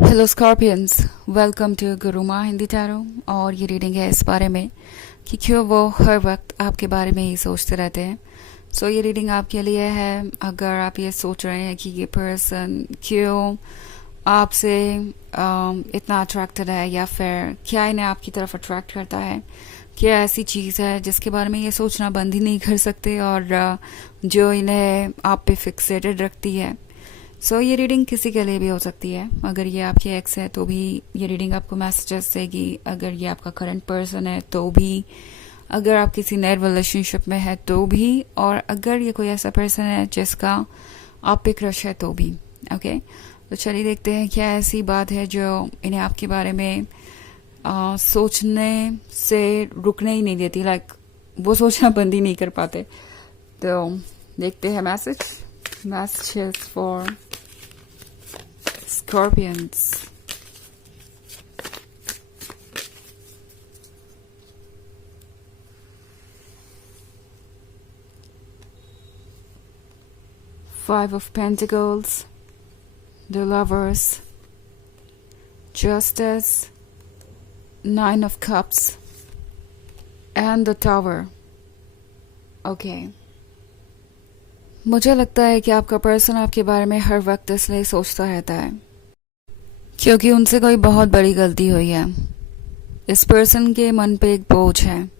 Hello Scorpions, welcome to Guruma Hindi tarot. और ये reading है इस बारे में कि क्यों वो हर वक्त आपके बारे में ही सोचते रहते हैं। ये रीडिंग आपके लिए है अगर आप ये सोच रहे हैं कि ये पर्सन क्यों आपसे इतना अट्रैक्टेड है, या फिर क्या इन्हें आपकी तरफ अट्रैक्ट करता है। क्या ऐसी चीज़ है जिसके बारे में ये सोचना बंद ही नहीं कर सकते और जो इन्हें आप पे फिक्सेटेड रखती है। ये रीडिंग किसी के लिए भी हो सकती है। अगर ये आपके एक्स है तो भी ये रीडिंग आपको मैसेजेस देगी। अगर ये आपका करंट पर्सन है तो भी, अगर आप किसी नए रिलेशनशिप में है तो भी, और अगर ये कोई ऐसा पर्सन है जिसका आप पे क्रश है तो भी। ओके, तो चलिए देखते हैं क्या ऐसी बात है जो इन्हें आपके बारे में सोचने से रुकने ही नहीं देती। वो सोचना बंद ही नहीं कर पाते। तो देखते हैं messages for Scorpions. Five of Pentacles, the Lovers, Justice, Nine of Cups, and the Tower. Okay. मुझे लगता है कि आपका पर्सन आपके बारे में हर वक्त इसलिए सोचता रहता है क्योंकि उनसे कोई बहुत बड़ी गलती हुई है। इस पर्सन के मन पे एक बोझ है,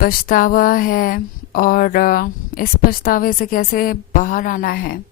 पछतावा है, और इस पछतावे से कैसे बाहर आना है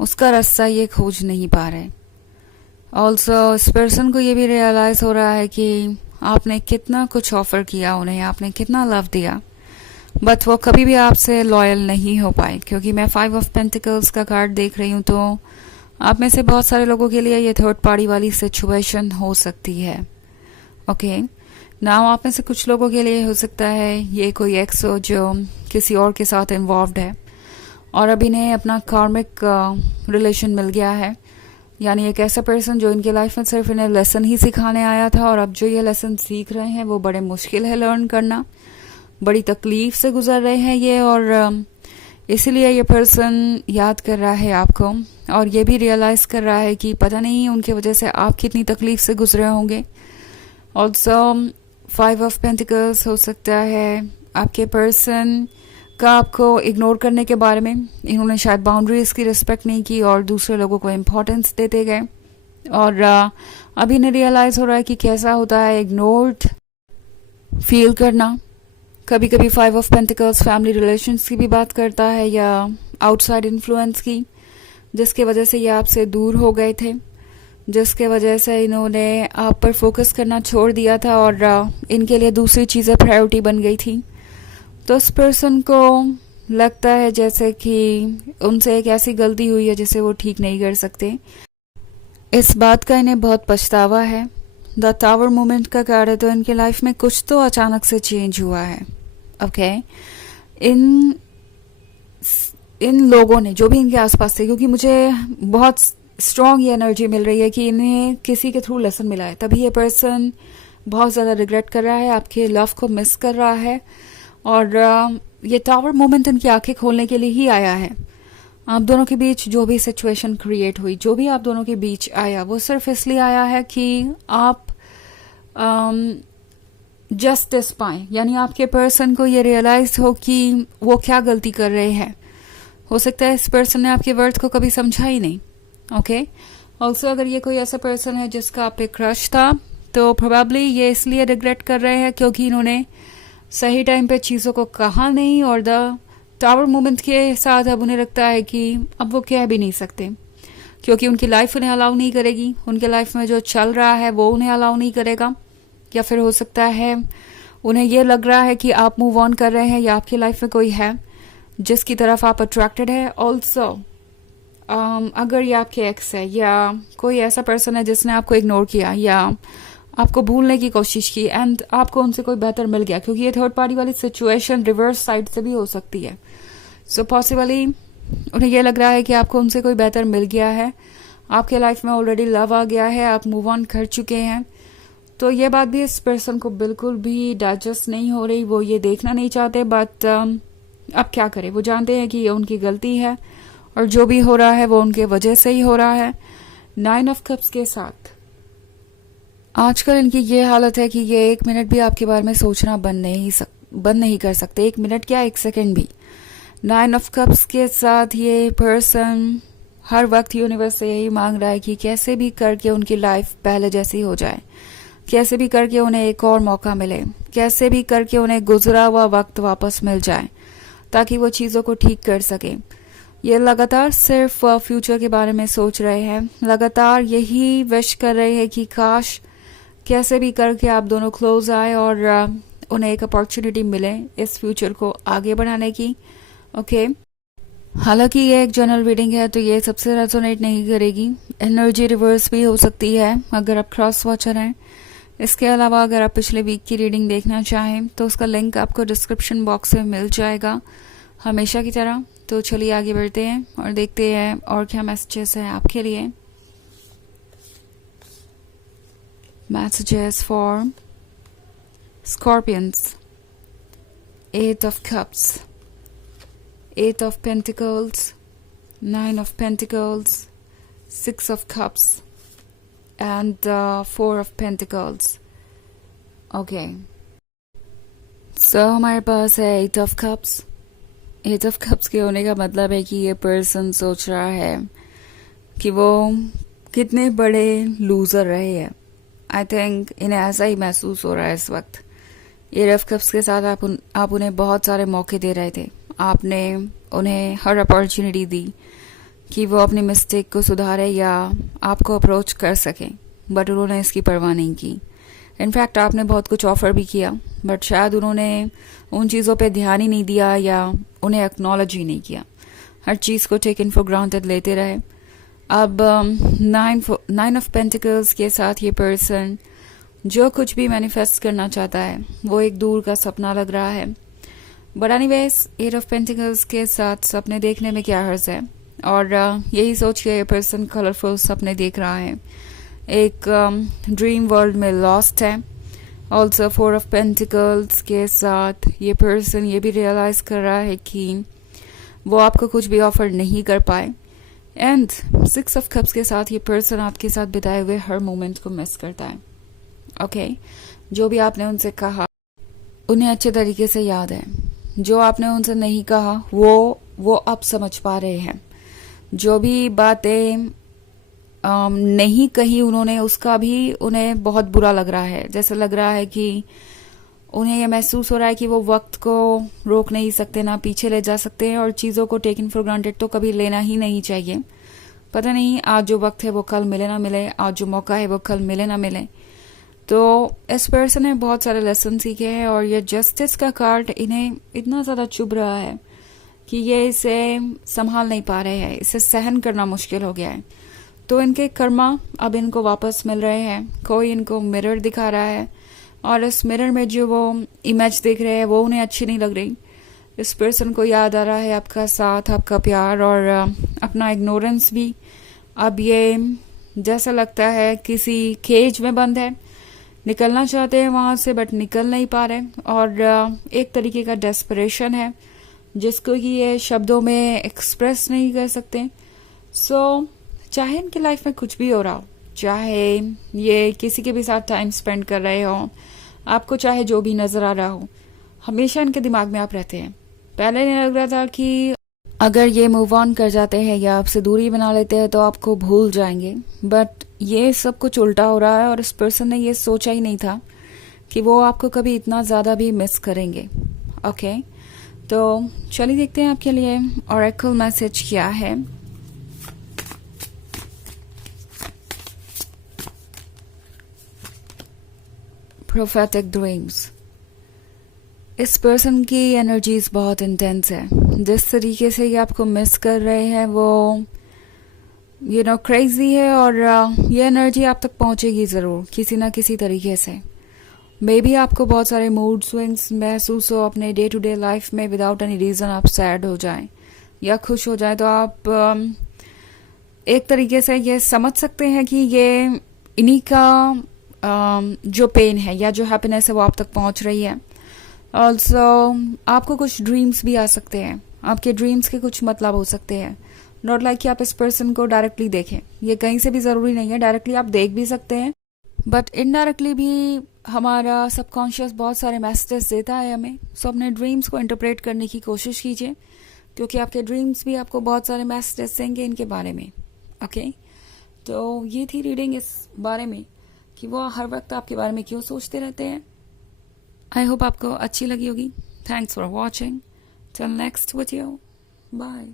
उसका रास्ता ये खोज नहीं पा रहे। ऑल्सो इस पर्सन को ये भी रियलाइज़ हो रहा है कि आपने कितना कुछ ऑफर किया उन्हें, आपने कितना लव दिया, बट वो कभी भी आपसे लॉयल नहीं हो पाए। क्योंकि मैं 5 ऑफ पेंटिकल्स का कार्ड देख रही हूँ, तो आप में से बहुत सारे लोगों के लिए ये थर्ड पार्टी वाली सिचुएशन हो सकती है। ओके, नाउ आप में से कुछ लोगों के लिए हो सकता है ये कोई एक्स हो जो किसी और के साथ इन्वॉल्व है और अब इन्हें अपना कार्मिक रिलेशन मिल गया है। यानी एक ऐसा पर्सन जो इनके लाइफ में सिर्फ इन्हें लेसन ही सिखाने आया था, और अब जो ये लेसन सीख रहे हैं वो बड़े मुश्किल है लर्न करना, बड़ी तकलीफ से गुजर रहे हैं ये, और इसीलिए ये पर्सन याद कर रहा है आपको, और ये भी रियलाइज़ कर रहा है कि पता नहीं उनकी वजह से आप कितनी तकलीफ से गुजरे होंगे। ऑल्सो 5 ऑफ पेंटिकल्स हो सकता है आपके पर्सन का आपको इग्नोर करने के बारे में। इन्होंने शायद बाउंड्रीज की रिस्पेक्ट नहीं की और दूसरे लोगों को इम्पोर्टेंस देते गए, और अभी इन्हें रियलाइज़ हो रहा है कि कैसा होता है इग्नोर्ड फील करना। कभी कभी 5 ऑफ पेंटिकल्स फैमिली रिलेशंस की भी बात करता है, या आउटसाइड इन्फ्लुएंस की, जिसके वजह से ये आपसे दूर हो गए थे, जिसके वजह से इन्होंने आप पर फोकस करना छोड़ दिया था और इनके लिए दूसरी चीज़ें प्रायोरिटी बन गई थी। तो उस पर्सन को लगता है जैसे कि उनसे एक ऐसी गलती हुई है जिसे वो ठीक नहीं कर सकते। इस बात का इन्हें बहुत पछतावा है। द टावर मोमेंट का कार्ड है, तो इनके लाइफ में कुछ तो अचानक से चेंज हुआ है। ओके, इन लोगों ने जो भी इनके आसपास थे, क्योंकि मुझे बहुत स्ट्रॉन्ग ये एनर्जी मिल रही है कि इन्हें किसी के थ्रू लेसन मिला है, तभी ये पर्सन बहुत ज़्यादा रिग्रेट कर रहा है, आपके लव को मिस कर रहा है, और ये टावर मोमेंट इनकी आंखें खोलने के लिए ही आया है। आप दोनों के बीच जो भी सिचुएशन क्रिएट हुई, जो भी आप दोनों के बीच आया, वो सिर्फ इसलिए आया है कि आप जस्टिस पाएं। यानी आपके पर्सन को ये रियलाइज हो कि वो क्या गलती कर रहे हैं। हो सकता है इस पर्सन ने आपके वर्थ को कभी समझा ही नहीं। ओके, ऑल्सो अगर ये कोई ऐसा पर्सन है जिसका आप पे क्रश था, तो प्रोबेबली ये इसलिए रिग्रेट कर रहे हैं क्योंकि इन्होंने सही टाइम पे चीज़ों को कहा नहीं, और द टावर मोमेंट के साथ अब उन्हें लगता है कि अब वो कह भी नहीं सकते, क्योंकि उनकी लाइफ उन्हें अलाउ नहीं करेगी, उनके लाइफ में जो चल रहा है वो उन्हें अलाउ नहीं करेगा। या फिर हो सकता है उन्हें ये लग रहा है कि आप मूव ऑन कर रहे हैं, या आपकी लाइफ में कोई है जिसकी तरफ आप अट्रैक्टेड है। ऑल्सो अगर ये आपके एक्स है, या कोई ऐसा पर्सन है जिसने आपको इग्नोर किया या आपको भूलने की कोशिश की, एंड आपको उनसे कोई बेहतर मिल गया, क्योंकि ये थर्ड पार्टी वाली सिचुएशन रिवर्स साइड से भी हो सकती है। सो पॉसिबली उन्हें यह लग रहा है कि आपको उनसे कोई बेहतर मिल गया है, आपके लाइफ में ऑलरेडी लव आ गया है, आप मूव ऑन कर चुके हैं। तो ये बात भी इस पर्सन को बिल्कुल भी डाइजेस्ट नहीं हो रही, वो ये देखना नहीं चाहते, बट अब क्या करें, वो जानते हैं कि ये उनकी गलती है और जो भी हो रहा है वो उनके वजह से ही हो रहा है। 9 ऑफ कप्स के साथ आजकल इनकी ये हालत है कि ये 1 मिनट भी आपके बारे में सोचना बंद नहीं कर सकते, 1 मिनट क्या 1 सेकंड भी। 9 ऑफ कप्स के साथ ये पर्सन हर वक्त यूनिवर्स से यही मांग रहा है कि कैसे भी करके उनकी लाइफ पहले जैसी हो जाए, कैसे भी करके उन्हें एक और मौका मिले, कैसे भी करके उन्हें गुजरा हुआ वक्त वापस मिल जाए ताकि वो चीज़ों को ठीक कर सके। ये लगातार सिर्फ फ्यूचर के बारे में सोच रहे हैं, लगातार यही विश कर रहे हैं कि काश कैसे भी करके आप दोनों क्लोज आए और उन्हें एक अपॉर्चुनिटी मिले इस फ्यूचर को आगे बढ़ाने की। ओके, हालांकि ये एक जनरल रीडिंग है तो ये सबसे रेजोनेट नहीं करेगी, एनर्जी रिवर्स भी हो सकती है अगर आप क्रॉस वॉचर हैं। इसके अलावा अगर आप पिछले वीक की रीडिंग देखना चाहें तो उसका लिंक आपको डिस्क्रिप्शन बॉक्स में मिल जाएगा हमेशा की तरह। तो चलिए आगे बढ़ते हैं और देखते हैं और क्या मैसेजेस हैं आपके लिए। Messages for Scorpions, 8 of Cups, 8 of Pentacles, 9 of Pentacles, 6 of Cups, and 4 of Pentacles. Okay. So हमारे पास है 8 of Cups. 8 of Cups के होने का मतलब है कि ये पर्सन सोच रहा है कि वो कितने बड़े लूजर रहे हैं। आई थिंक इन्हें ऐसा ही महसूस हो रहा है इस वक्त। 8 of Cups के साथ आप उन्हें बहुत सारे मौके दे रहे थे, आपने उन्हें हर अपॉर्चुनिटी दी कि वो अपनी मिस्टेक को सुधारे या आपको अप्रोच कर सकें, बट उन्होंने इसकी परवाह नहीं की। इनफैक्ट आपने बहुत कुछ ऑफ़र भी किया बट शायद उन्होंने उन चीज़ों पे ध्यान ही नहीं दिया या उन्हें एक्नॉलेज ही नहीं किया, हर चीज़ को टेकन फॉर ग्रांटेड लेते रहे। अब 9 ऑफ पेंटिकल्स के साथ ये पर्सन जो कुछ भी मैनिफेस्ट करना चाहता है वो एक दूर का सपना लग रहा है। बट एनीवेज 8 ऑफ पेंटिकल्स के साथ सपने देखने में क्या हर्ज है, और यही सोच के ये पर्सन कलरफुल सपने देख रहा है, एक ड्रीम वर्ल्ड में लॉस्ट है। ऑल्सो 4 ऑफ पेंटिकल्स के साथ ये पर्सन ये भी रियलाइज कर रहा है कि वो आपको कुछ भी ऑफर नहीं कर पाए। एंड 6 ऑफ कप्स के साथ ये पर्सन आपके साथ बिताए हुए हर मोमेंट को मिस करता है। ओके, जो भी आपने उनसे कहा उन्हें अच्छे तरीके से याद है, जो आपने उनसे नहीं कहा वो अब समझ पा रहे हैं, जो भी बातें नहीं कही उन्होंने उसका भी उन्हें बहुत बुरा लग रहा है। जैसे लग रहा है कि उन्हें यह महसूस हो रहा है कि वो वक्त को रोक नहीं सकते, ना पीछे ले जा सकते हैं, और चीज़ों को टेकन फॉर ग्रांटेड तो कभी लेना ही नहीं चाहिए। पता नहीं आज जो वक्त है वो कल मिले ना मिले, आज जो मौका है वो कल मिले ना मिले। तो इस पर्सन ने बहुत सारे लेसन सीखे हैं और ये जस्टिस का कार्ड इन्हें इतना ज़्यादा चुभ रहा है कि ये इसे संभाल नहीं पा रहे हैं, इसे सहन करना मुश्किल हो गया है। तो इनके कर्मा अब इनको वापस मिल रहे हैं, कोई इनको मिरर दिखा रहा है और इस मिरर में जो वो इमेज देख रहे हैं वो उन्हें अच्छी नहीं लग रही। इस पर्सन को याद आ रहा है आपका साथ, आपका प्यार और अपना इग्नोरेंस भी। अब ये जैसा लगता है किसी केज में बंद है, निकलना चाहते हैं वहां से बट निकल नहीं पा रहे, और एक तरीके का डेस्परेशन है जिसको कि ये शब्दों में एक्सप्रेस नहीं कर सकते। सो चाहे इनकी लाइफ में कुछ भी हो रहा हो, चाहे ये किसी के भी साथ टाइम स्पेंड कर रहे हो, आपको चाहे जो भी नजर आ रहा हो, हमेशा इनके दिमाग में आप रहते हैं। पहले नहीं लग रहा था कि अगर ये मूव ऑन कर जाते हैं या आपसे दूरी बना लेते हैं तो आपको भूल जाएंगे, बट ये सब कुछ उल्टा हो रहा है और इस पर्सन ने ये सोचा ही नहीं था कि वो आपको कभी इतना ज़्यादा भी मिस करेंगे। ओके, तो चलिए देखते हैं आपके लिए ऑरेकल मैसेज क्या है। Prophetic dreams. इस पर्सन की एनर्जीज बहुत इंटेंस है, जिस तरीके से ये आपको मिस कर रहे हैं वो क्रेजी है, और ये एनर्जी आप तक पहुंचेगी ज़रूर किसी ना किसी तरीके से। मे बी आपको बहुत सारे मूड स्विंग्स महसूस हो अपने डे टू डे लाइफ में, विदाउट एनी रीज़न आप सैड हो जाएं या खुश हो जाएं, तो आप एक तरीके से ये समझ सकते हैं कि ये इन्हीं का जो पेन है या जो हैप्पीनेस है वो आप तक पहुंच रही है। ऑल्सो आपको कुछ ड्रीम्स भी आ सकते हैं, आपके ड्रीम्स के कुछ मतलब हो सकते हैं, नॉट लाइक कि आप इस पर्सन को डायरेक्टली देखें, ये कहीं से भी ज़रूरी नहीं है, डायरेक्टली आप देख भी सकते हैं, बट इनडायरेक्टली भी हमारा सबकॉन्शियस बहुत सारे मैसेजेस देता है हमें। सो अपने ड्रीम्स को इंटरप्रेट करने की कोशिश कीजिए, क्योंकि आपके ड्रीम्स भी आपको बहुत सारे मैसेजेस देंगे इनके बारे में। ओके, तो ये थी रीडिंग इस बारे में कि वो हर वक्त आपके बारे में क्यों सोचते रहते हैं। आई होप आपको अच्छी लगी होगी। Thanks for watching. Till next video, bye.